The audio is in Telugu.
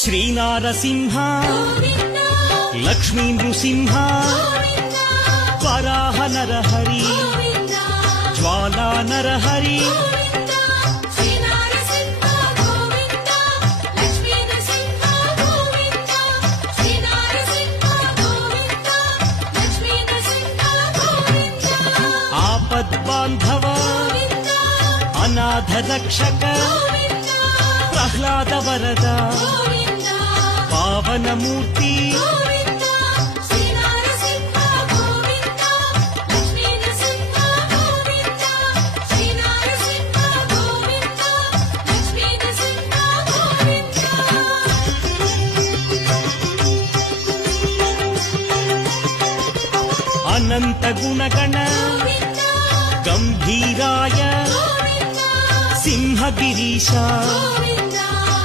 శ్రీనారసింహ లక్ష్మీ నృసింహ వరాహ నరహరి జ్వాలా నరహరి ఆపద్బాంధవ అనాథ రక్షక ప్రహ్లాద వరద పావనమూర్తి అనంత గుణగణ గంభీరాయ సింహగిరీశ